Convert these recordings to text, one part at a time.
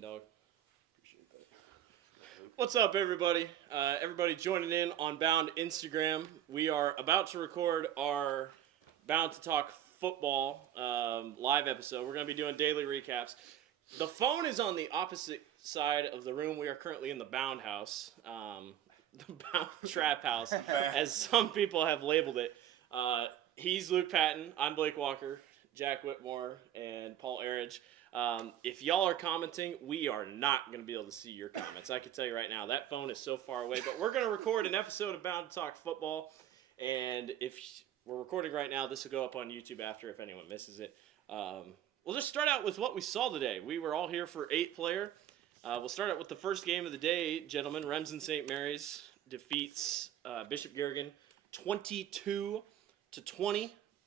man, dog. Appreciate that. What's up, everybody? Everybody joining in on Bound Instagram. We are about to record our Bound to Talk football live episode. We're going to be doing daily recaps. The phone is on the opposite side of the room. We are currently in the Bound House, the Bound Trap House, as some people have labeled it. He's Luke Patton. I'm Blake Walker, Jack Whitmore, and Paul Arridge. If y'all are commenting, we are not going to be able to see your comments. I can tell you right now, that phone is so far away. But we're going to record an episode of Bound to Talk football. And if we're recording right now, this will go up on YouTube after if anyone misses it. We'll just start out with what we saw today. We were all here for 8-player. We'll start out with the first game of the day, gentlemen. Remsen St. Mary's defeats Bishop Garrigan 22-20.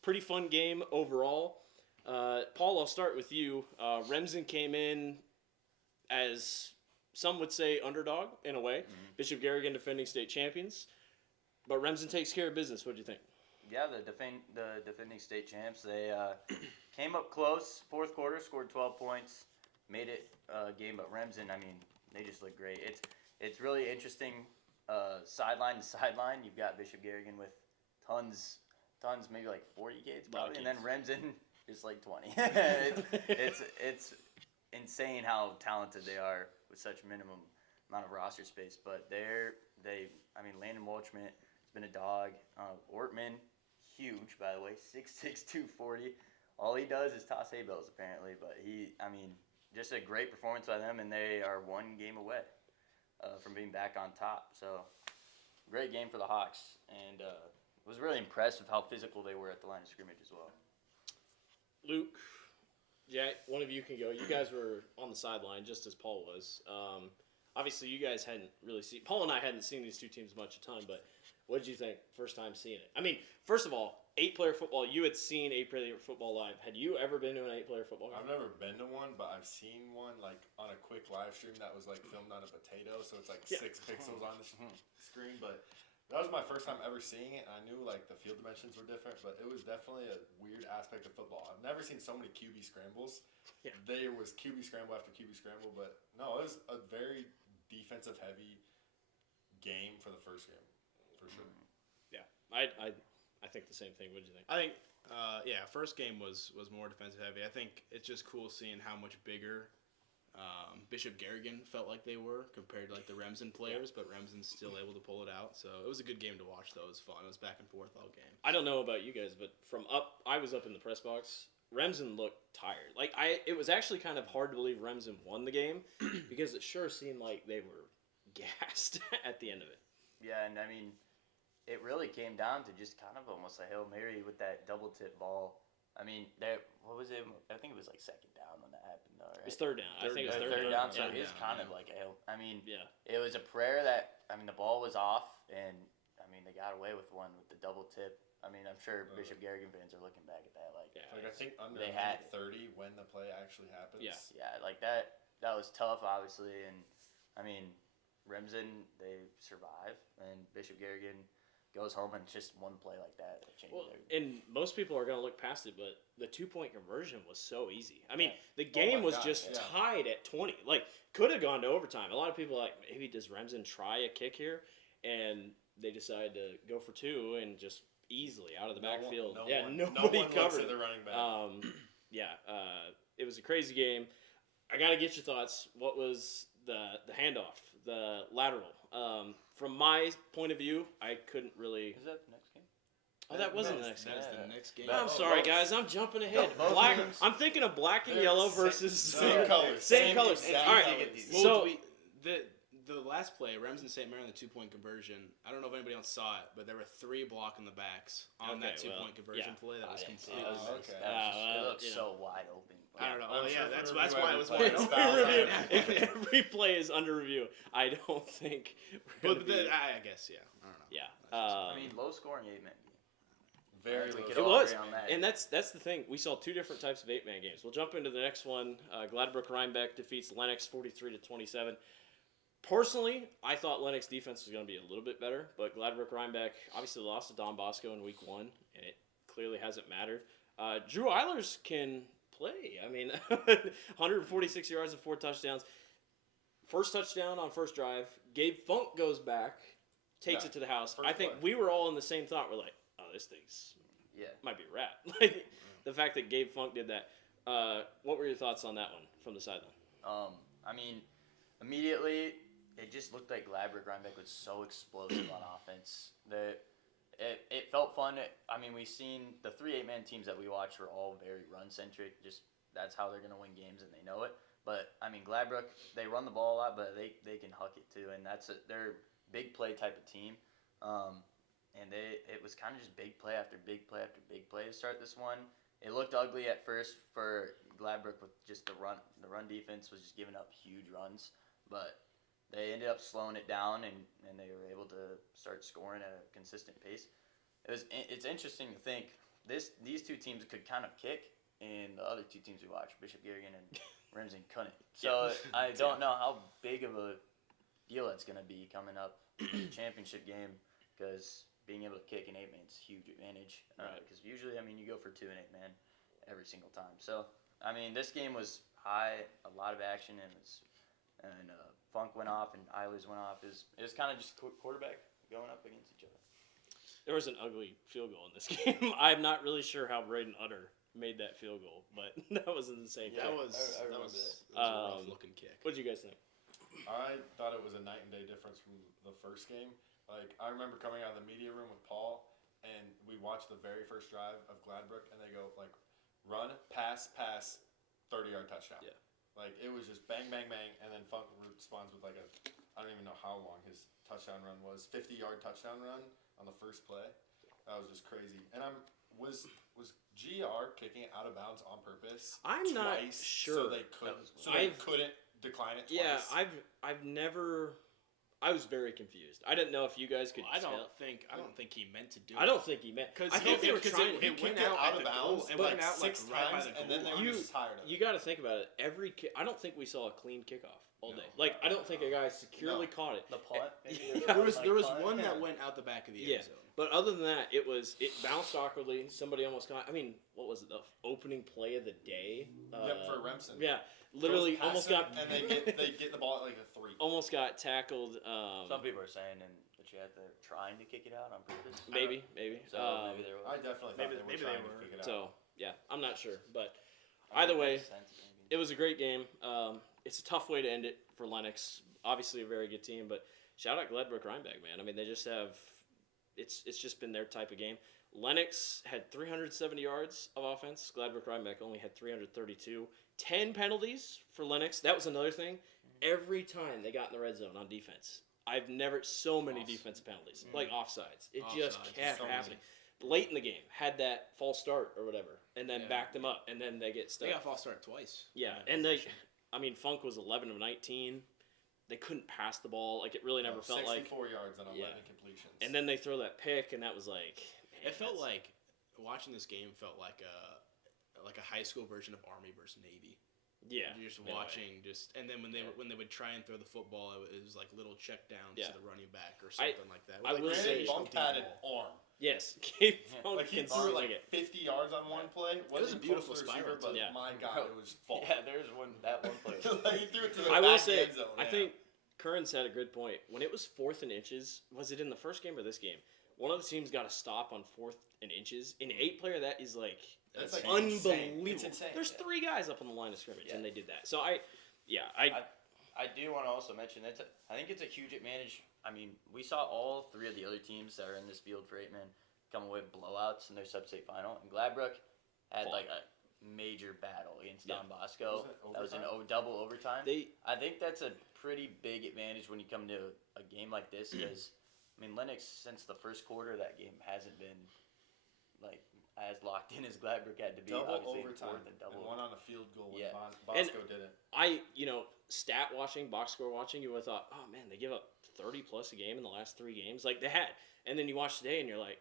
Pretty fun game overall. Paul, I'll start with you. Remsen came in as some would say underdog in a way. Mm-hmm. Bishop Garrigan defending state champions. But Remsen takes care of business. What do you think? Yeah, the defending state champs, they came up close. Fourth quarter, scored 12 points, made it a game. But Remsen, I mean, they just look great. It's really interesting sideline to sideline. You've got Bishop Garrigan with tons, maybe like 40 kids probably. And then Remsen just like 20. it's insane how talented they are with such minimum amount of roster space. But Landon Walchman has been a dog. Ortman, huge, by the way, 6'6", 240. All he does is toss hay bales, apparently. But just a great performance by them, and they are one game away from being back on top. So, great game for the Hawks, and was really impressed with how physical they were at the line of scrimmage as well. Luke, Jack, one of you can go. You guys were on the sideline just as Paul was. Obviously, you guys hadn't really seen – Paul and I hadn't seen these two teams much a ton, but what did you think first time seeing it? I mean, first of all, 8-player football, you had seen 8-player football live. Had you ever been to an 8-player football game? I've never been to one, but I've seen one like on a quick live stream that was like filmed on a potato, so it's like 6 pixels on the screen. But that was my first time ever seeing it, and I knew like the field dimensions were different, but it was definitely a weird aspect of football. I've never seen so many QB scrambles. Yeah. There was QB scramble after QB scramble, but no, it was a very defensive heavy game for the first game, for sure. Yeah, I think the same thing. What did you think? I think, first game was more defensive heavy. I think it's just cool seeing how much bigger Bishop Garrigan felt like they were compared to like the Remsen players, but Remsen's still able to pull it out. So it was a good game to watch, though. It was fun. It was back and forth all game. I don't know about you guys, but I was up in the press box. Remsen looked tired. It was actually kind of hard to believe Remsen won the game because it sure seemed like they were gassed at the end of it. Yeah, and it really came down to just kind of almost a Hail Mary with that double tip ball. What was it? I think it was like second down when that happened, though, right? It's third down. I think it was third down. So it's kind of like a Hail. It was a prayer that the ball was off, and they got away with one with the double tip. I'm sure Bishop Garrigan fans are looking back at that I think under they had 30 when the play actually happens. Yeah, like that was tough, obviously, and Remsen, they survive, and Bishop Garrigan goes home, and just one play like that changed everything. And most people are going to look past it, but the 2-point conversion was so easy. The game was just tied at 20. Could have gone to overtime. A lot of people are like, maybe does Remsen try a kick here? And they decided to go for 2 and just easily out of the backfield. Nobody covered the running back. It was a crazy game. I got to get your thoughts. What was the handoff, the lateral? From my point of view, I couldn't really. Is that the next game? Oh, that wasn't the next game. That was the next game. I'm sorry, guys. I'm jumping ahead. I'm thinking of black and yellow versus same colors. Same colors. All right. So the last play, Remsen St. Mary on the 2-point conversion. I don't know if anybody else saw it, but there were 3 blocking the backs on that 2-point conversion play. That was completely. It looked so wide open. I don't know. Oh yeah, that's why it was wide open. If every play is under review, I don't think. I guess I don't know. Yeah. Low scoring 8-man. Very low. It was, and that's the thing. We saw 2 different types of 8-man games. We'll jump into the next one. Gladbrook-Reinbeck defeats Lennox 43-27. Personally, I thought Lennox defense was going to be a little bit better, but Gladbrook-Reinbeck obviously lost to Don Bosco in week 1, and it clearly hasn't mattered. Drew Eilers can play. I mean, 146 yards and 4 touchdowns. First touchdown on first drive. Gabe Funk goes back, takes it to the house. I think we were all in the same thought. We're like, oh, this thing's might be a wrap. Like the fact that Gabe Funk did that. What were your thoughts on that one from the sideline? I mean, immediately it just looked like Gladbrook-Reinbeck was so explosive on offense that it felt fun. I mean, we've seen the 3 8-man teams that we watched were all very run-centric. Just that's how they're going to win games, and they know it. But, I mean, Gladbrook, they run the ball a lot, but they can huck it too, and they're a big play type of team. And it was kind of just big play after big play after big play to start this one. It looked ugly at first for Gladbrook with just the run. The run defense was just giving up huge runs, but they ended up slowing it down, and they were able to start scoring at a consistent pace. It's interesting to think these 2 teams could kind of kick, and the other 2 teams we watched, Bishop Garrigan and Remsen, couldn't. So I don't know how big of a deal that's going to be coming up in the championship game, because being able to kick an 8-man is a huge advantage. Because usually, I mean, you go for 2 and 8-man every single time. So, I mean, this game was high, a lot of action, and Funk went off and Eilers went off. It was kind of just quarterback going up against each other. There was an ugly field goal in this game. I'm not really sure how Braden Utter made that field goal, but that was an insane kick. That was a rough looking kick. What did you guys think? I thought it was a night and day difference from the first game. Like, I remember coming out of the media room with Paul, and we watched the very first drive of Gladbrook, and they go, like, run, pass, 30-yard touchdown. Yeah. Like, it was just bang, bang, bang, and then Funk responds with, like, I don't even know how long his touchdown run was, 50-yard touchdown run on the first play. That was just crazy. And was GR kicking it out of bounds on purpose? I'm not sure. So they couldn't decline it twice? Yeah, I've never... I was very confused. I didn't know if you guys could tell. I don't think he meant to do it. I don't think he meant... I think they were trying... It went out of bounds, and went out like 6 times, and then they were just tired of it. You got to think about it. I don't think we saw a clean kickoff all day. Like, I don't think a guy securely caught it. The punt? There was one that went out the back of the end zone. But other than that, it bounced awkwardly. Somebody almost got... I mean, what was it? The opening play of the day? For Remsen. Yeah. Literally almost got... And they get the ball at like a 3. Almost got tackled. Some people are saying that you had to trying to kick it out on purpose. Maybe. So maybe there was. I definitely thought they were trying to kick it out. So, yeah, I'm not sure. But either way, it was a great game. It's a tough way to end it for Lennox. Obviously a very good team, but shout out Gladbrook-Reinbeck, man. I mean, they just have... It's just been their type of game. Lennox had 370 yards of offense. Gladbrook-Reinbeck only had 332. 10 penalties for Lennox. That was another thing. Every time they got in the red zone on defense, I've never so many defensive penalties, like offsides. It just kept happening. Late in the game, had that false start or whatever, and then backed them up, and then they get stuck. They got false start twice. Yeah, and Funk was 11 of 19. They couldn't pass the ball. Like, it really never felt like 64 yards on 11 completions. And then they throw that pick, and that was like. It felt like watching this game felt like a high school version of Army versus Navy. Yeah, you're just watching, and then when they would try and throw the football, it was like little check downs to the running back or something like that. I will say, Funk had an arm. Yes, Funk like he threw like 50 yards on one play. It was a beautiful spiral, but my God, it was full. Yeah, there's that one play. He threw it to the I will say, end zone. I think Kearns had a good point. When it was 4th and inches, was it in the first game or this game? One of the teams got a stop on 4th and inches. An 8-player, that is like. That's like unbelievable. It's insane. There's 3 guys up on the line of scrimmage, and they did that. So I do want to also mention that I think it's a huge advantage. I mean, we saw all 3 of the other teams that are in this field for 8-man come away with blowouts in their sub-state final, and Gladbrook had like a major battle against Don Bosco. That was in double overtime. I think that's a pretty big advantage when you come to a game like this, because I mean, Lennox since the first quarter of that game hasn't been like as locked in as Gladbrook had to be. Double obviously, overtime and double and one on a field goal when Bosco and didn't. Stat watching, box score watching, you would have thought, oh man, they give up 30 plus a game in the last 3 games. Like they had. And then you watch today and you're like,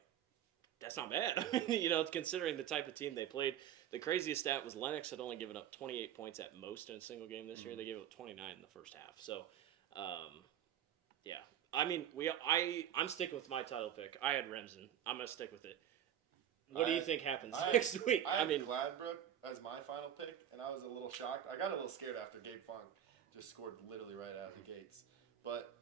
that's not bad. I mean, considering the type of team they played. The craziest stat was Lennox had only given up 28 points at most in a single game this year. They gave up 29 in the first half. So, yeah. I mean, I'm sticking with my title pick. I had Remsen. I'm going to stick with it. What do you think happens next week? I mean, Gladbrook as my final pick, and I was a little shocked. I got a little scared after Gabe Funk just scored literally right out of the gates. But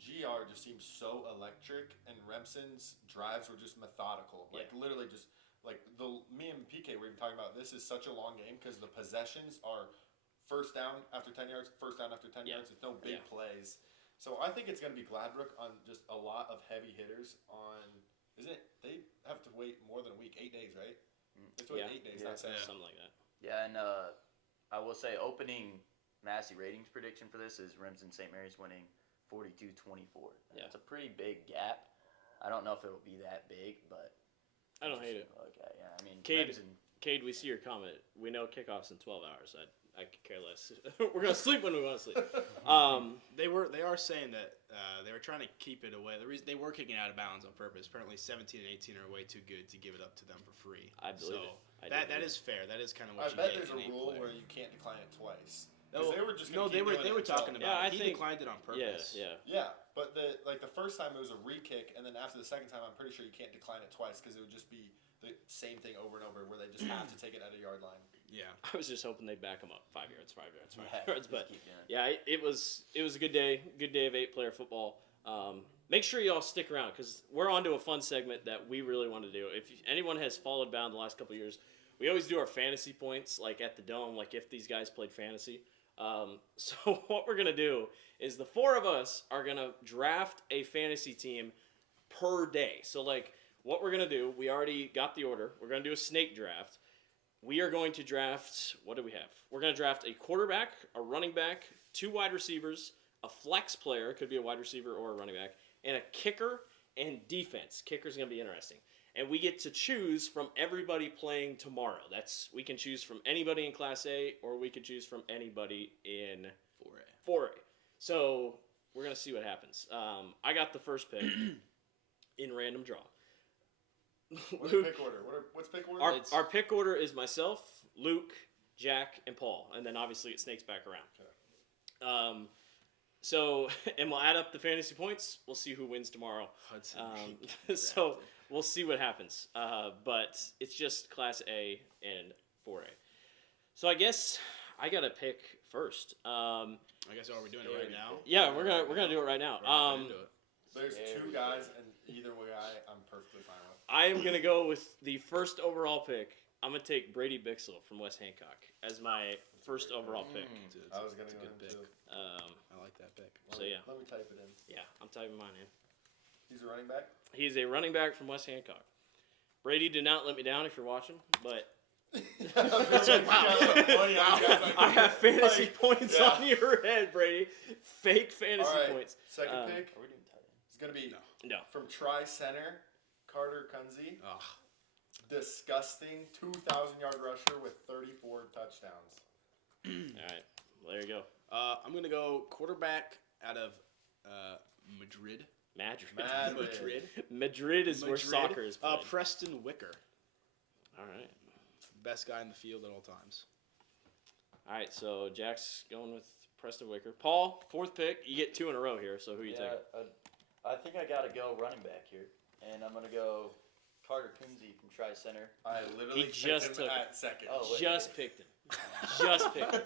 GR just seems so electric, and Remsen's drives were just methodical. Like literally just like me and PK were even talking about this is such a long game because the possessions are first down after 10 yards, first down after 10 yards. It's no big plays. So I think it's going to be Gladbrook on just a lot of heavy hitters on. Isn't it? They have to wait more than a week, 8 days, right? They have to wait 8 days, not 7. Something like that. Yeah, and I will say opening Massey ratings prediction for this is Remsen St. Mary's winning 42-24. Yeah. That's a pretty big gap. I don't know if it'll be that big, but I don't hate it. Okay, yeah. I mean, Cade, we see your comment. We know kickoffs in 12 hours. I could care less. We're gonna sleep when we want to sleep. They are saying that they were trying to keep it away. The reason they were kicking it out of bounds on purpose. Apparently, 17 and 18 are way too good to give it up to them for free. I believe it. That is fair. That is kind of what I you bet get there's in a rule player. where you can't decline it twice. No, they were just they were talking about. Yeah, I he think declined it on purpose. Yeah, but the first time it was a re-kick, and then after the second time, I'm pretty sure you can't decline it twice because it would just be the same thing over and over, where they just have to take it at a yard line. Yeah. I was just hoping they'd back him up 5 yards, 5 yards, 5 Yeah, yards. But keep going. yeah, it was a good day of 8-player football. Make sure you all stick around because we're on to a fun segment that we really want to do. If anyone has followed Bound the last couple of years, we always do our fantasy points like at the Dome, like if these guys played fantasy. So what we're gonna do is the 4 of us are gonna draft a fantasy team per day. So like what we're gonna do, we already got the order. We're gonna do a snake draft. We are going to draft, what do we have? We're going to draft a quarterback, a running back, 2 wide receivers, a flex player, could be a wide receiver or a running back, and a kicker and defense. Kicker's going to be interesting. And we get to choose from everybody playing tomorrow. We can choose from anybody in Class A, or we could choose from anybody in 4A. So we're going to see what happens. I got the first pick in random draw. What's pick order? What's pick order? Our pick order is myself, Luke, Jack, and Paul, and then obviously it snakes back around. Okay. So, and we'll add up the fantasy points. We'll see who wins tomorrow. Hudson. So we'll see what happens. But it's just Class A and 4A. So I guess I gotta pick first. I guess are we doing it right now? Yeah, we're gonna do it right now. There's 2 guys, and either guy I'm perfectly fine with. I am going to go with the first overall pick. I'm going to take Brady Bixel from West Hancock as my first overall pick. I was going to go good him pick. too. I like that pick. So, yeah. Let me type it in. Yeah, I'm typing mine in. He's a running back? He's a running back from West Hancock. Brady did not let me down if you're watching, but I have fantasy points on your head, Brady. Fake fantasy points. Second pick. Are we doing tight end? It's going to be No. from Tri-Center, Carter Kunze. Ugh. Disgusting 2,000-yard rusher with 34 touchdowns. All right. Well, there you go. I'm gonna go quarterback out of Madrid. Madrid is where soccer is played. Preston Wicker. All right. Best guy in the field at all times. All right, so Jack's going with Preston Wicker. Paul, 4th pick. You get 2 in a row here, so who you taking? I think I got to go running back here, and I'm going to go Carter Kunze from Tri-Center. I literally picked just him took at second. Oh, wait. Just picked him. Just picked him.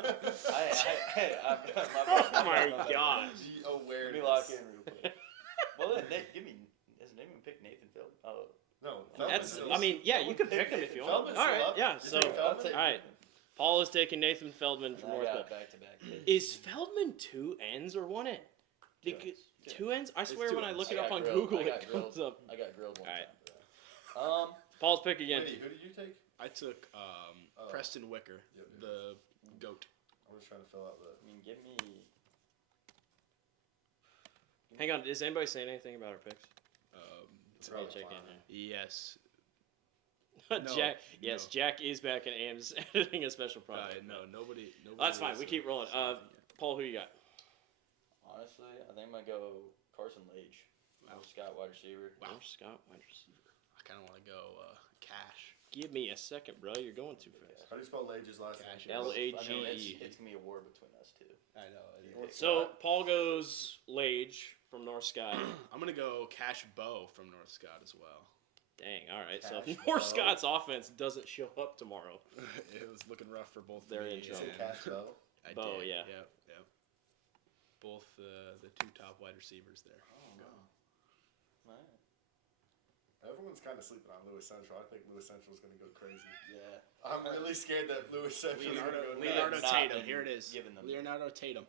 Oh my gosh. The awareness. Let me lock in real quick. Well, then, hasn't anyone picked Nathan Phil? Oh. No. You can pick him if you want. Feldman's All right, still up. yeah. You So, take Feldman? all right. Paul is taking Nathan Feldman from I North got Bend. back-to-back picks. Is Feldman 2 ends or 1 end? Because 2 ends? I swear two when I ends. look it I up got on grilled. Google, I got it comes up. I got grilled one All right. time for that. Paul's pick again. Wait, who did you take? I took Preston Wicker, Yep. the GOAT. I'm just trying to fill out the. I mean, give me. Hang on, is anybody saying anything about our picks? Probably Check in fine. Yes. here. No, Jack, yes, no. Jack is back and Am's editing a special project. No, nobody. That's fine. is, We keep rolling. saying anything yet. Paul, who you got? Honestly, I think I'm going to go Carson Lage. Wow. Scott, wide receiver. Wow. Scott, wide receiver. I kind of want to go Cash. Give me a second, bro. You're going too fast. How do you spell Lage's last name? Cash. L-A-G-E. I mean, it's going to be a war between us two. I know. So Paul goes Lage from North Sky. I'm gonna go Cash Bow from North Scott as well. Dang. All right. So Cash if North Bow. Scott's offense doesn't show up tomorrow, It was looking rough for both. They're me in trouble. and- Cash Bow. I Bo, did. yeah. Yep. Both the two top wide receivers there. Oh, no. Alright. Everyone's kind of sleeping on Lewis Central. I think Lewis Central's going to go crazy. Yeah. I'm really scared that Lewis Central's going to go Leonardo nuts. not Tatum. been Here it is. giving them- Leonardo Tatum.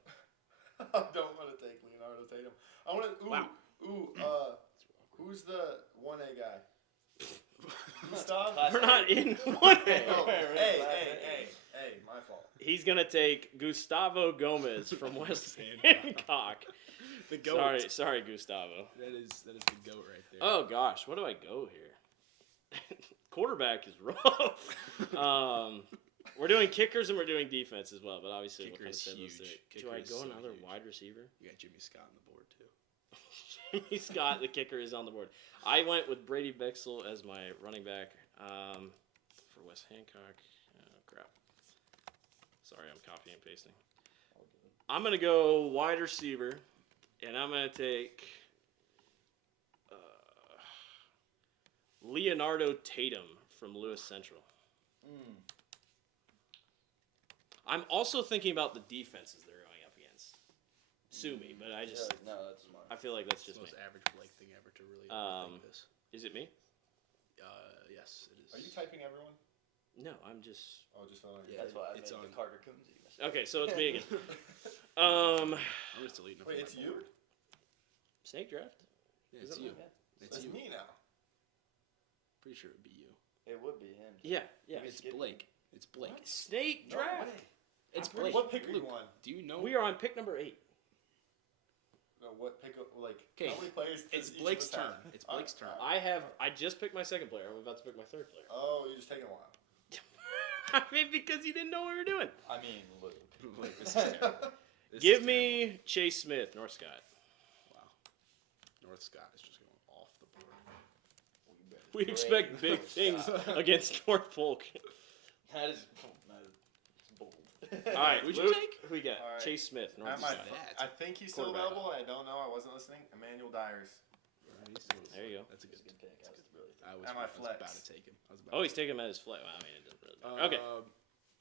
I don't want to take Leonardo Tatum. I want to. Wow. Who's the 1A guy? Gustav? Class we're A. not in one. Oh, hey, my fault. He's gonna take Gustavo Gomez from West Hancock. Hancock. The goat. Sorry, Gustavo. That is the goat right there. Oh gosh, where do I go here? Quarterback is rough. We're doing kickers and we're doing defense as well, but obviously Kicker we'll is kind of huge. do Kicker I is go so another huge. wide receiver? You got Jimmy Scott on the board too. Jimmy Scott, the kicker, is on the board. I went with Brady Bexel as my running back for West Hancock. Oh, crap. Sorry, I'm copying and pasting. I'm going to go wide receiver, and I'm going to take Leonardo Tatum from Lewis Central. I'm also thinking about the defenses they're going up against. Sue me, but I just Yeah, no, that's smart. I feel like that's It's just the me. most average Blake thing ever to really think this. Is it me? Yes, it is. Are you typing everyone? No, I'm just. Oh, just filling Yeah. That's why I It's made on- the Carter Coons. Okay, so it's me again. I'm just deleting it. Wait, from it's my you? board. Snake draft. Yeah, Is it's it you. Yeah. It's That's you. me now. Pretty sure it would be you. It would be him. Yeah, yeah. It's skip Blake. It's Blake. Snake No draft. way. It's What- Blake. What pick are you Luke, on? do you know? We are on pick number 8. No, what pick? Like, 'Kay, how many players? It's does each of Blake's us have? turn. It's Blake's turn. I just picked my second player. I'm about to pick my third player. Oh, you're just taking a while. I mean, because you didn't know what we were doing. I mean, Luke. Blake, this is terrible. This Give is me Chase Smith, North Scott. terrible. Wow. North Scott is just going off the board. We expect big things against North Polk. That is bold. All right, Who'd you Luke, take? who you got? All right. Chase Smith, North At my, Scott. That. I think he's still Quarterback. available. I don't know. I wasn't listening. Emmanuel Dyers. There you go. That's a good Good pick. I was really thinking. I was, At my I was flex. about to take him. I was about Oh, to he's taking him at his flat. Well, I mean, it doesn't really matter. Okay. Oh,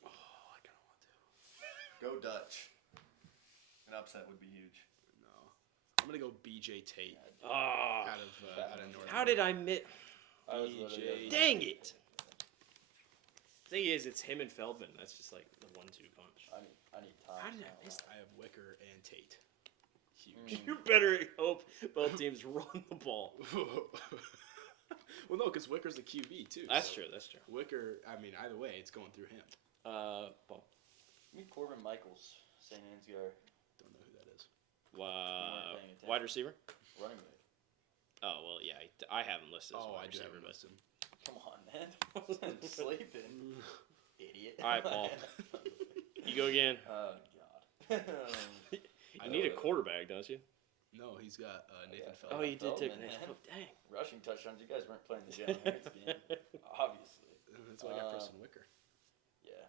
I kind of want to. Go Dutch. An upset would be huge. No. I'm going to go BJ Tate Oh, out of North. how did I miss? I was BJ. literally- Dang it. Thing is, it's him and Feldman. That's just like the 1-2 punch. I need time. How did I now. miss? I have Wicker and Tate. Huge. You better hope both teams run the ball. Well, no, because Wicker's the QB too. That's so true. That's true. Wicker, I mean, either way, it's going through him. Paul. Meet Corbin Michaels, St. Ansgar, Don't know who that is. paying attention. Wide receiver? running back. Oh, well, yeah. I have him listed as Oh, wide I do have receiver. him listed. Come on, man. Sleeping. Idiot. All right, Paul. You go again. Oh, God. You need a quarterback, don't you? No, he's got Nathan yeah. Feldman. Oh, you did take Feldman, Nathan. man. Dang. Rushing touchdowns. You guys weren't playing the Jalen Hurts game. Obviously. That's why I got Preston Wicker. Yeah.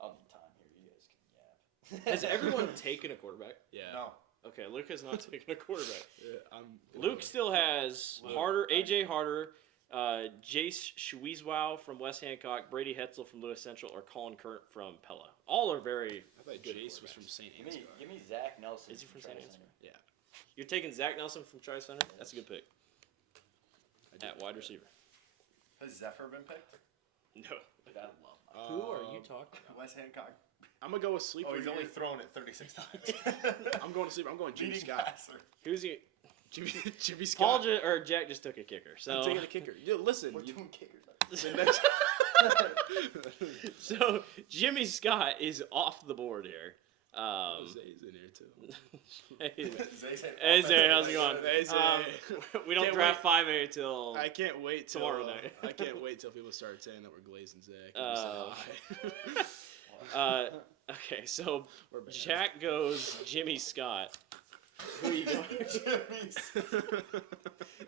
I'll need time here. You guys can yap. Has everyone taken a quarterback? Yeah. No. Okay, Luke has not taken a quarterback. I'm Luke still has Luke. AJ Harder, Jace Schweizwow from West Hancock, Brady Hetzel from Lewis Central, or Colin Kurt from Pella. All are very I thought good Jace was from quarterbacks. St. Give me, Ansgar. give me Zach Nelson. Is he from St. Tri Ansgar? Center. You're taking Zach Nelson from Tri Center? That's a good pick. I did At wide receiver. Has Zephyr been picked? No. I love my Who are you talking about? West Hancock. I'm gonna go with sleeper. Oh, he's only here. thrown it 36 times. I'm going to sleeper. I'm going Jimmy Leading Scott. passer. Who's he? Jimmy Paul Scott. or Jack just took a kicker. So I'm taking a kicker. Yo, listen. We're You, doing kickers. the next, So Jimmy Scott is off the board here. Jose's in here too. Zay said Hey, Zay, offensive how's it going? Hey, Zay. We don't Can't draft 5A till I can't wait till Tomorrow night. I can't wait till people start saying that we're glazing Zach. Okay, so We're bad. Jack goes Jimmy Scott. Who are you going?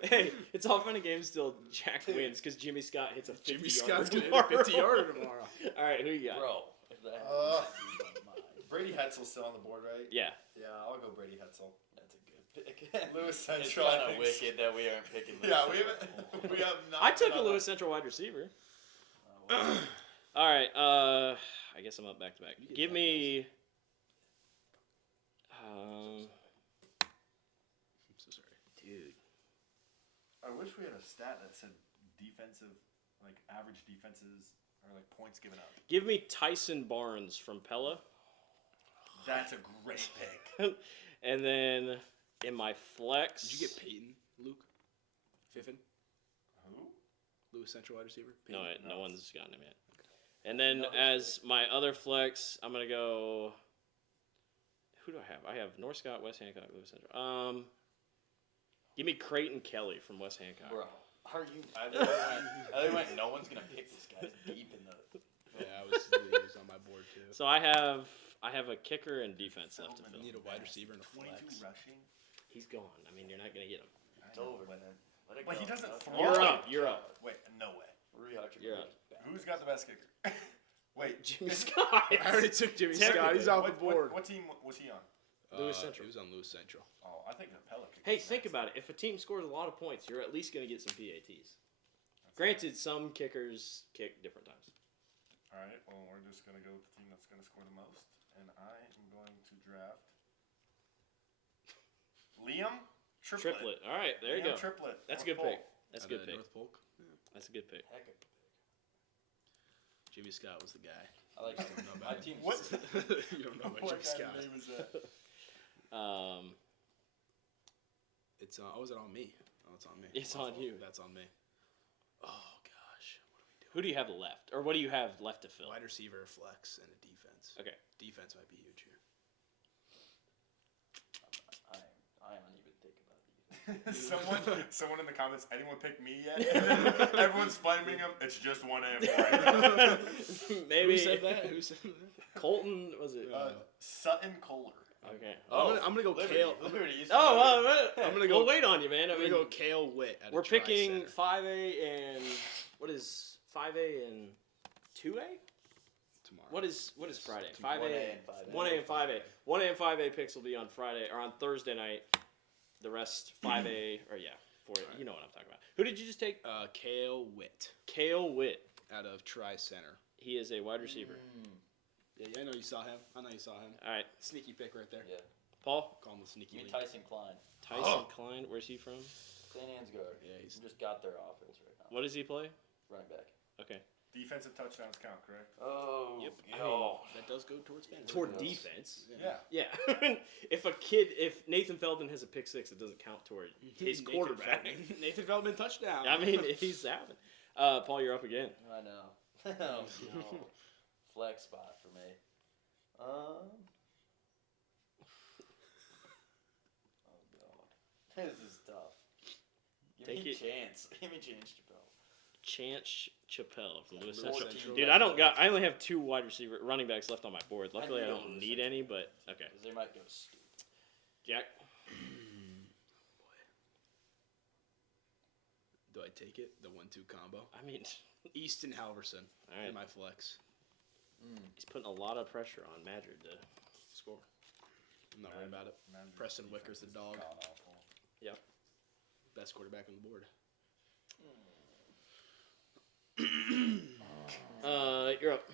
Hey, it's all fun and games till Jack wins because Jimmy Scott hits a 50 Jimmy Scott's gonna hit a 50 yarder tomorrow. All right, who you got? Bro, if that Uh, happens, you don't mind. Brady Hetzel's still on the board, right? Yeah. Yeah, I'll go Brady Hetzel. That's a good pick. Lewis It's Central. kind I of think. wicked that we aren't picking. Lewis Yeah, we Central. haven't. We have not. I took been a on Lewis that. Central wide receiver. Well, All right. I guess I'm up back to back. You get Give Zach me. I'm so sorry. Dude. I wish we had a stat that said defensive, like average defenses or like points given up. Give me Tyson Barnes from Pella. That's a great pick. And then in my flex. Did you get Peyton, Luke? Fiffin? Who? Lewis Central wide receiver? No, Peyton? no one's gotten him yet. And then No, as my other flex, I'm gonna go. Who do I have? I have North Scott, West Hancock, Lewis Central. Give me Creighton Kelly from West Hancock. bro, are you? I went. No one's gonna pick this guy deep in the. Yeah, he was on my board too. So I have a kicker and defense left to I fill. need a wide receiver and a 22 flex. rushing. He's gone. I mean, you're not gonna get him. It's over, man. Let it But go. he doesn't No, throw. You're up. You're up. Wait, no way. You're up. Who's got the best kicker? Wait, Jimmy is- Scott. I already took Jimmy Technically. Scott. He's off the what board. What team was he on? Lewis Central. He was on Lewis Central. Oh, I think Capella kicked. Hey, think about it. If a team scores a lot of points, you're at least gonna get some PATs. Granted, some kickers kick different times. All right. Well, we're just gonna go with the team that's gonna score the most, and I am going to draft Liam Triplet. Triplet. All right, there you Liam go. Triplet. That's a North good pick. Pole. That's a Out good of pick. North Polk. That's a good pick. Heck of a pick. Jimmy Scott was the guy. I like Don't know my about team. What? You don't know about What Jimmy kind Scott. of name is that? It's oh, is it on me? Oh, it's on me. It's on you. That's on me. Oh gosh, Who do you have left, or what do you have left to fill? wide receiver, flex, and a defense. Okay. Defense might be huge here. I don't even think about these. someone in the comments. Anyone pick me yet? Everyone's flaming him. It's just 1 a.m. Maybe Who said that? Who said that? Colton was it? Sutton Kohler. Okay. I'm gonna go Liberty. Kale. Liberty. Oh, I'm gonna We'll go- wait on you, man. I I'm mean, gonna go Kale Witt. At we're a picking tri-center 5A and what is 5A and 2A? tomorrow. What is Friday? 5A 1A and 5A. 1A and 5A. 1A and 5A picks will be on Friday or on Thursday night. The rest 5A or 4A. You know what I'm talking about. Who did you just take? Kale Witt Kale Witt. out of Tri Center. He is a wide receiver. Yeah, I know you saw him. I know you saw him. All right, Sneaky pick right there. Yeah. Paul. Call him the sneaky Me link. Tyson Klein. Tyson Klein. Where's he from? St. Ansgar. Yeah, he's Just got their offense right now. What does he play? Running back. Okay. Defensive touchdowns count, correct? Oh. Yep. Yo. that does go towards fantasy. Toward Yes. defense. Yeah. Yeah. if Nathan Feldman has a pick six, it doesn't count toward his Nathan quarterback. Feldman. Nathan Feldman touchdown. I mean, he's happening. Paul, you're up again. I know. Oh, no. Flex spot for me. Oh god. This is tough. Give Take me it. Chance. Give me Chance Chappelle. Chance Chappelle from Lewis Lewis Central. Central. Dude, I only have 2 running backs left on my board. Luckily, I knew don't Lewis need Central. any, but okay. Because they might go stupid. Jack. Do I take it? The 1-2 combo. I mean, Easton Halverson all right. in my flex. He's putting a lot of pressure on Madrid to Score. I'm not worried about it. Preston Wicker's the dog. Yep. Best quarterback on the board. You're up.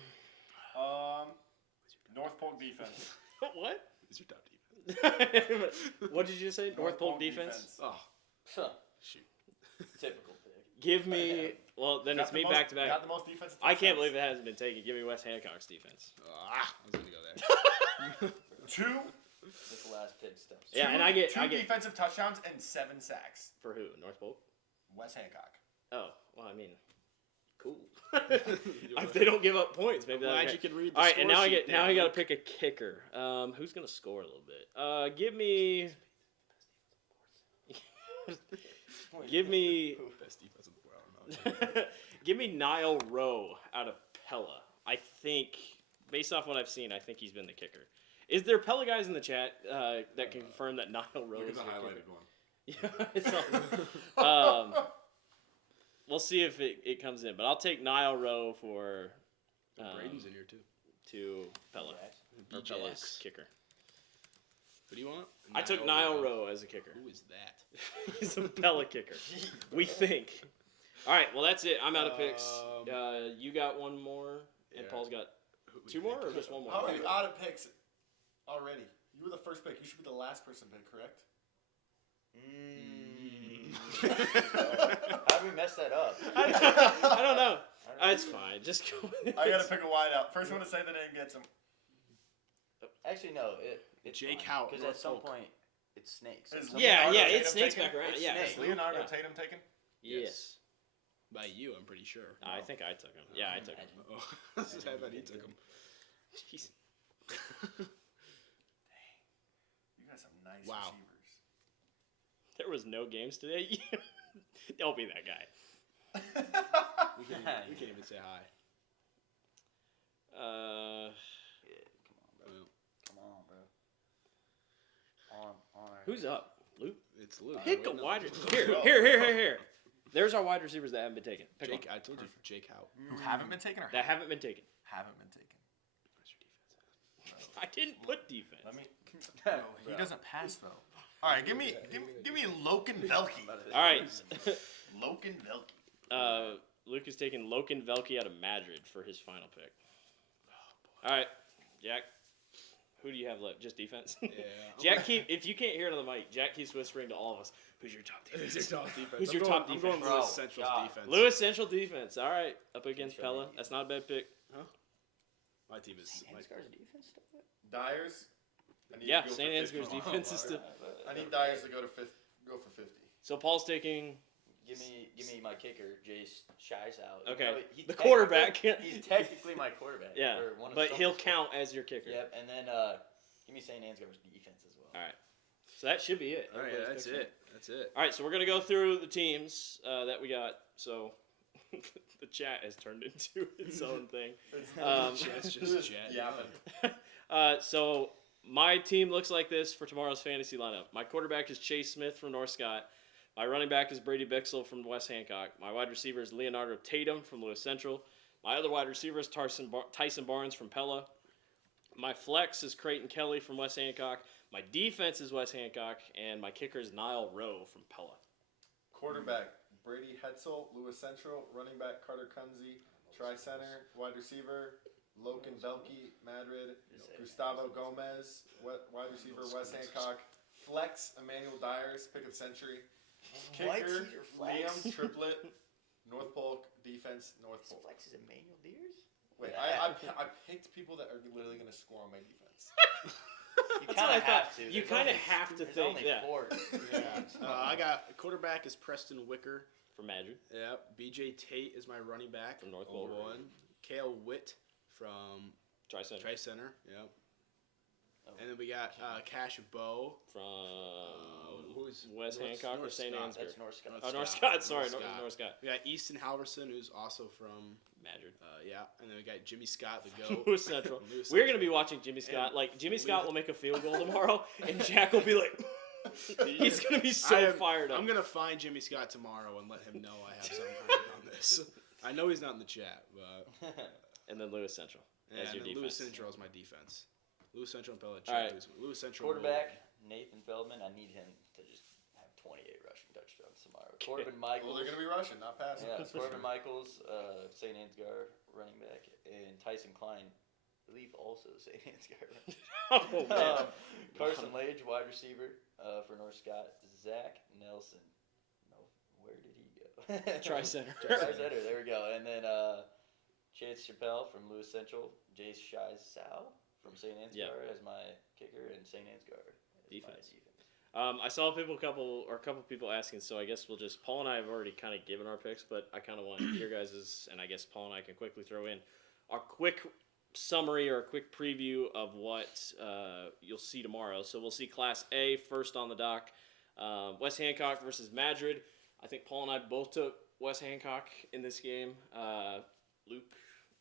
North Polk defense. What? Who's your top defense? What did you say? North Polk defense? Oh, Huh. shoot. Typical pick. Give me. Well, then it's me back to Got back. the most defensive. I can't touchdowns. believe it hasn't been taken. Give me West Hancock's defense. I was gonna go there. 2 This last pick steps. Yeah, and I get defensive touchdowns and 7 sacks. for who? North Polk. Wes Hancock. Oh, well, I mean, cool. If they don't give up points, maybe I'm that's glad okay. you can read the All right, and score now I sheet get there, got to Luke. pick a kicker. Who's gonna score a little bit? Give me. Give me. Best defense in the world. I don't know. Give me Niall Rowe out of Pella. I think, based off what I've seen, I think he's been the kicker. Is there Pella guys in the chat that can confirm that Niall Rowe Look at is the the highlighted kicker? one. Yeah, it's all, we'll see if it comes in, but I'll take Niall Rowe for Braden's in here too. to Pella. Or Jackson. Pella's BJ's. kicker. Who do you want? I took Niall Rowe as a kicker. Who is that? He's a Pella kicker. We think. All right, well, that's it. I'm out of picks. You got one more, and Yeah. Paul's got two more, or just one more? How are you out of picks already? You were the first pick. You should be the last person pick, correct? How do we mess that up? I don't know. It's fine. Just go. I gotta pick a wide out. First one to say the name gets him. Actually, no. It's Jake Hout, because at some Norfolk. point it's snakes. Is Yeah, Leonardo it Tatum snakes taken? back around. It's Yeah, snakes. Is Leonardo yeah. Tatum taken? Yes. By you, I'm pretty sure. I think I took him. Yeah, I took him. Oh, I bet he took him. Jeez. You guys have nice Wow. receivers. There was no games today. Don't be that guy. We can't even say hi. Come on, bro. On. Who's up? Luke? It's Luke. Pick a Wait, no. wide receiver. Here. There's our wide receivers that haven't been taken. Pick Jake, one. I told you, Jake Hout. Who haven't been taken or That haven't been taken. haven't been taken? That's your defense. I didn't put defense. Let me. No, he doesn't pass though. All right, give me Loken Velke. All right. Loken Velke. Luke is taking Loken Velke out of Madrid for his final pick. All right, Jack. Who do you have left? Just defense? Yeah. Jack, if you can't hear it on the mic, Jack keeps whispering to all of us, who's your top defense? Who's your top defense? Who's your top I'm going defense? Lewis Bro, Central's God. defense. Lewis Central defense. All right, up against Central Pella. defense. That's not a bad pick. My team is. St. Ansgar's defense still good? Dyers. I need Yeah, to go St. for Ansgar's 50. defense is still. I need Dyers to go for 50. So Paul's taking. Give me my kicker, Jace Shies out. Okay. He's The quarterback. He's technically my quarterback. Yeah, or one of but he'll someone's count as your kicker. Yep, and then give me St. Ansgar's defense as well. All right. So that should be it. All right, Everybody's that's picks. it. That's it. All right, so we're gonna go through the teams that we got. So the chat has turned into its own thing. It's just Jet. So my team looks like this for tomorrow's fantasy lineup. My quarterback is Chase Smith from North Scott. My running back is Brady Bixel from West Hancock. My wide receiver is Leonardo Tatum from Lewis Central. My other wide receiver is Tyson Barnes from Pella. My flex is Creighton Kelly from West Hancock. My defense is West Hancock. And my kicker is Niall Rowe from Pella. Quarterback Brady Hetzel, Lewis Central. Running back Carter Kunze, Tri-Center. Wide receiver Loken Velke, Madrid. Gustavo Gomez, wide receiver West Hancock. Flex Emmanuel Dyers, pick of the century. What? Kicker He's your flex? Liam Triplett, North Polk. Defense North His Polk. flex is Emmanuel Deers? Wait, Yeah. I picked people that are literally going to score on my defense. You kind of have to. You There's kind of only- have to there's think. only Yeah. 4. I got quarterback is Preston Wicker. From Madrid. Yep. BJ Tate is my running back. From North Old Polk. one. Kale Witt from Tri-Center. Tri-Center. Yep. Oh. And then we got Cash Bow. From Who's West Hancock or North St. Scott. Ansgar? That's North Scott. Oh, North Scott. Scott. Sorry, North Scott. North Scott. We got Easton Halverson, who's also from Madrid. yeah, and then we got Jimmy Scott, the GOAT. Lewis Central. Lewis We're gonna Central. be watching Jimmy Scott. And Like Jimmy Lewis- Scott will make a field goal tomorrow, and Jack will be like, he's gonna be so fired up. I'm gonna find Jimmy Scott tomorrow and let him know I have something on this. I know he's not in the chat, but And then Lewis Central as your and then Lewis defense. Central is my defense. Lewis Central and Belichick. All right. Lewis Central. Quarterback Nathan Feldman. I need him to just have 28 rushing touchdowns tomorrow. Corbin Well, Michaels. they're going to be rushing, not passing. Yeah, that's for Corbin sure. Michaels, St. Ansgar running back, and Tyson Klein, I believe also St. Ansgar running back. Oh man. Carson Lage, wide receiver for North Scott. Zach Nelson. No, where did he go? Tri-Center. Tri-Center, there we go. And then Chase Chappelle from Lewis Central. Jace Shies-Sow from St. Ansgar as my kicker, and St. Ansgar as Defense. my defense. I saw a couple people asking, so I guess we'll just Paul and I have already kind of given our picks, but I kind of want your guys's, and I guess Paul and I can quickly throw in our quick summary or a quick preview of what you'll see tomorrow. So we'll see Class A first on the dock, West Hancock versus Madrid. I think Paul and I both took West Hancock in this game. Luke,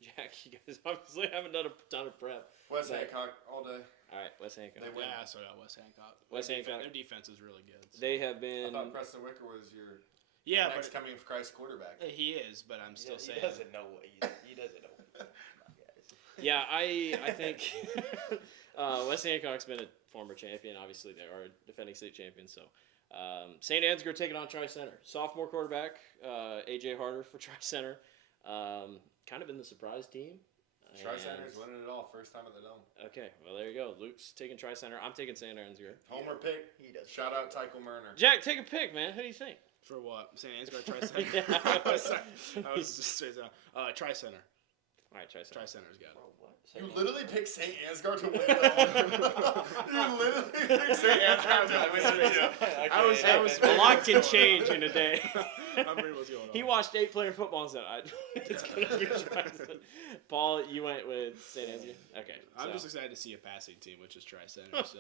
Jack, you guys obviously haven't done a ton of prep. West But- Hancock all day. All right, West Hancock. They win. Yeah, so I got West Hancock. West Hancock. Their defense is really good. so- They have I been. thought Preston Wicker was your yeah, next but coming of Christ quarterback. he is. But I'm still saying. He doesn't know what he doesn't know. Come on, guys. Yeah, I think West Hancock's been a former champion. Obviously, they are defending state champions. So, St. Ansgar taking on Tri-Center. Sophomore quarterback, A.J. Harder for Tri-Center. Kind of in the surprise team. Tri-Center's winning it all, first time at the Dome. Okay, well, there you go. Luke's taking Tri-Center. I'm taking St. Ansgar. Homer pick. He does. Shout out Tycho Merner. Jack, take a pick, man. Who do you think? For what? St. Ansgar Tri-Center? Yeah. I was just straight down. Tri-Center. All right, Tri-Center. Tri-Center's got it. Bro, what? You literally picked St. Ansgar to win it all. You literally picked St. Ansgar to win it all. I was A lot can change in a day. I'm reading what's going on. He watched 8-player football and said, it's going to be Tri-Center. Paul, you went with St. Ansgar? Okay. I'm so. just excited to see a passing team, which is Tri-Center. So.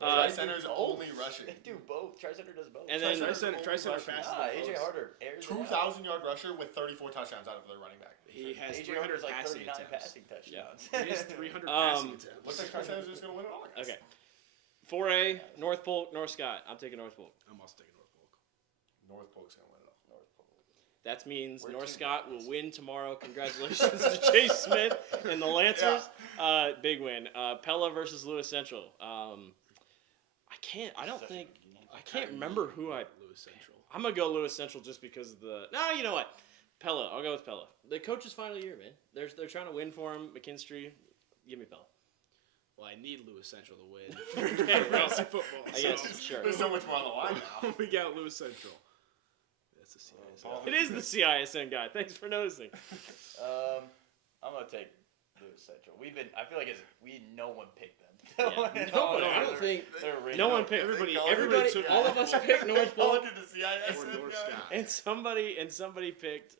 Tri-Center's only rushing. They do both. Tri-Center does both. And then Tri-Center passes. AJ Harder. 2,000-yard rusher with 34 touchdons out of their running back. He has AJ 300 Harder's like passing 39 attempts. passing touchdowns. He has 300 passing attempts. Looks like Tri-Center's just going to win it all, guys. Okay. 4A, North Polk, North Scott. I'm taking North Polk. I'm also taking North Polk. North Polk's going to win it all. That means We're North team Scott captains. will win tomorrow. Congratulations to Chase Smith and the Lancers. Big win. Pella versus Lewis Central. I can't remember who Lewis Central. I'm going to go Lewis Central just because of the... No, you know what? Pella. I'll go with Pella. The coach's final year, man. They're trying to win for him. McKinstry. Give me Pella. Well, I need Lewis Central to win for Ralston football. I guess, sure. There's so much more on the line now. We got Lewis Central. That's the CISN. It is the CISN guy. Thanks for noticing. I'm gonna take Lewis Central. I feel like no one picked them. Yeah. Nobody. I don't think... They're No one picked... Everybody took all of us picked North Polk. Did the CIS Or North Scott. And somebody picked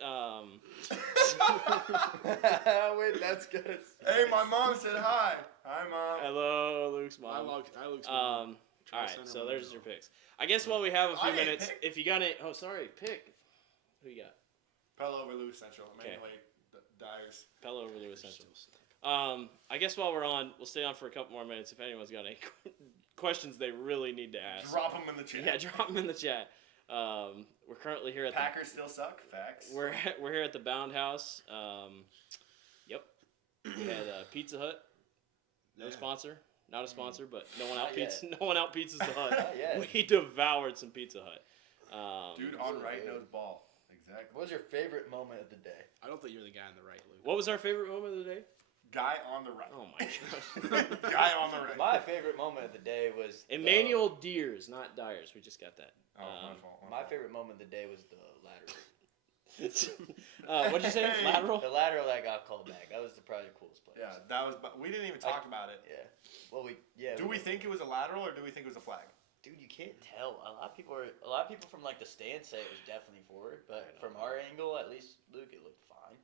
Wait, that's good. Hey, my mom said hi. Hi, Mom. hello, Luke's I mom. Luke's All right, so there's your picks. I guess while we have a few I didn't minutes, pick. if you got it, pick. Who you got? Pella over Lewis Central. Okay. Manuel Dyers. Pella over Lewis Central. I guess while we're on, we'll stay on for a couple more minutes. If anyone's got any questions they really need to ask, Drop them in the chat. yeah, drop them in the chat. We're currently here at Packers still suck. Facts. we're here at the Bound House. Yep, we had Pizza Hut. No sponsor, not a sponsor, but no one Not outpizzas the Hut. Not yet. We devoured some Pizza Hut. Dude on right knows ball. Exactly. What was your favorite moment of the day? I don't think you're the guy on the right, Luke. What was our favorite moment of the day? Guy on the right. Oh my gosh. Guy on the right. My favorite moment of the day was Emmanuel Deers, not Dyers. We just got that. Oh, my fault. My favorite moment of the day was the lateral. What'd you say? Lateral? The lateral that got called back. That was probably the coolest play. Yeah, that was. But we didn't even talk about it. Yeah. Well, Do we think it was a lateral or do we think it was a flag? Dude, you can't tell. A lot of people from like the stand say it was definitely forward, but from our angle, at least Luke, it looked fine.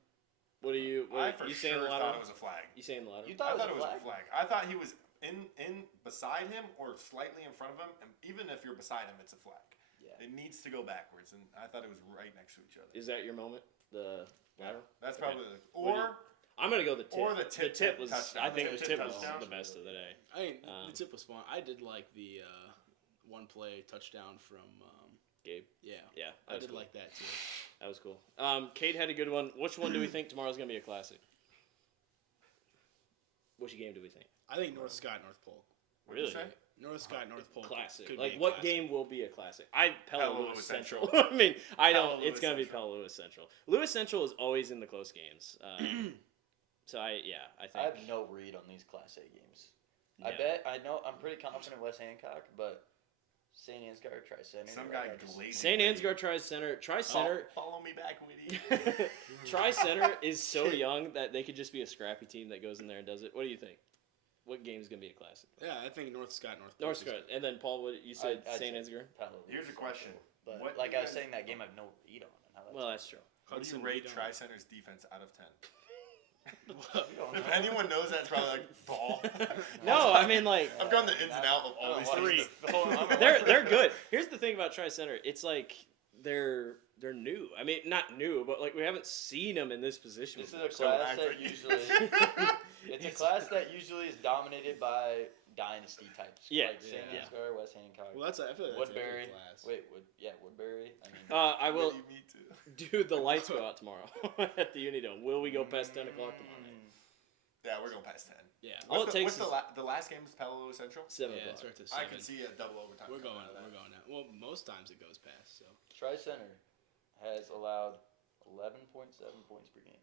What are you? I What, for you saying sure the lateral? thought it was a flag. You saying the lateral? You I thought, thought it was a flag? I thought he was in beside him or slightly in front of him, and even if you're beside him, it's a flag. Yeah. It needs to go backwards, and I thought it was right next to each other. Is that your moment? The lateral? That's Okay. probably What do I'm gonna go the tip. Or the tip was. touchdown. I think the Tip tip was touchdown. the best of the day. I mean, the tip was fun. I did like the one play touchdown from Gabe. Yeah. Yeah, I that was did cool. like that too. That was cool. Kate had a good one. Which one do we think tomorrow's gonna be a classic? Which game do we think? I think North Scott, North Polk. What'd you Really? say? North Scott, North Polk. Classic. could Like be a what classic. game will be a classic? Pella Pella Lewis Lewis Central. Central. I mean, I Pella don't. It's Lewis gonna be Central. Pella Lewis Central. Lewis Central is always in the close games. So I I think. have no read on these Class A games. Yeah. I'm pretty confident West Hancock, but St. Ansgar, Tri-Center. Some like, guy I just- glazing. St. Ansgar Tri-Center. Tri-Center. Follow me back, Witty. Tri-Center is so young that they could just be a scrappy team that goes in there and does it. What do you think? What game is gonna be a classic? Yeah, I think North Scott, North Polk. North is Scott, and then Paul. What you said? I'd St. say Ansgar. Pella Here's a Lewis question. Central. But What like do you I was guys- saying, that game I have no read on. How that's Well, that's true. How do you Hudson rate Reed on- Tri-Center's defense out of 10? We don't If know. anyone knows that, it's probably like ball. No, I mean like I've gone the ins and out of all these Three. three. they're good. Here's the thing about Tri-Center. It's like they're new. I mean, not new, but like we haven't seen them in this position This is before. a So class that actually- usually it's a class that usually is dominated by dynasty types. Yeah, like St. yeah. Ansgar, West Hancock, Well, I feel like that's Woodbury. every class. Woodbury. I mean, I will. Me too. Dude, the lights go out tomorrow at the UNI Dome. Will we go past 10 o'clock tomorrow night? Yeah, we're going past 10. Yeah. All it takes is the last game is Palo Central. 7 Yeah, it o'clock. starts at 7. I can see a double overtime. We're coming going. out of that. We're going now. Well, most times it goes past. So Tri-Center has allowed 11.7 points per game.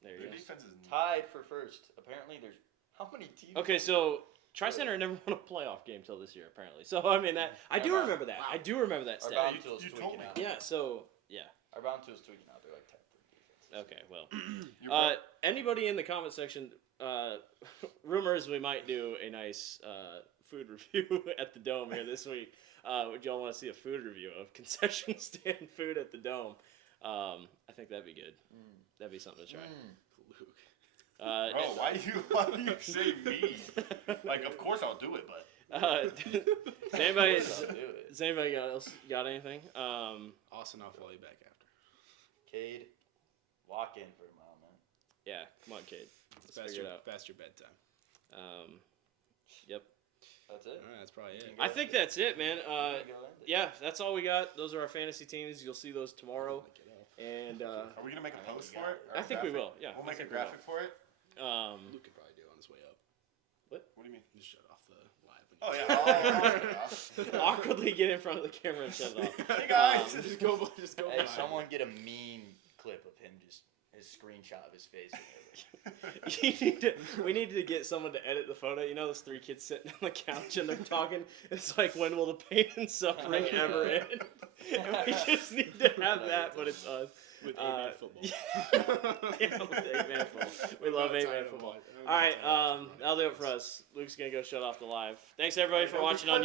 There Their you go. defense is Tied for first. Apparently, there's how many teams? Okay, so Tri-Center never won a playoff game till this year, apparently. So I mean that I do remember that. I do remember that Our stat. bound tool's you told tweaking me. out. Yeah. So yeah. Our bound tool's tweaking out. They're like 10th in defense. Okay. Well. You're right. Anybody in the comment section? Rumors we might do a nice food review at the Dome here this week. Would y'all want to see a food review of concession stand food at the Dome? I think that'd be good. That'd be something to try. Luke. Bro, why do you say me? Like, of course I'll do it, but does anybody I'll do it. does anybody else got anything? Austin, I'll follow you back after. Cade, walk in for a mile, man. Yeah, come on, Kate. It's Let's past figure your, it out. past your bedtime. Yep. That's All it. right, that's probably it. I think that's it, man. We can go end it. Yeah, that's all we got. Those are our fantasy teams. You'll see those tomorrow. Get up. And are we gonna make a I think post we for got it? it. Or I think we graphic? will. Yeah, We'll I make a think we will. graphic for it. Luke could probably do it on his way up. What do you mean? Just shut off the live. When Oh you- yeah. awkwardly get in front of the camera and shut it off. Hey guys. Just go. Just go. Hey, by. someone get a mean clip of him just his screenshot of his face. We need to get someone to edit the photo. You know those 3 kids sitting on the couch and they're talking? It's like, when will the pain and suffering ever end? And we just need to have that, but it's us. With 8-man football. Yeah, with 8-man football. We love I'm 8-man tired of football. watching- I'm All right, tired of watching that'll do it for us. Luke's going to go shut off the live. Thanks, everybody, for watching on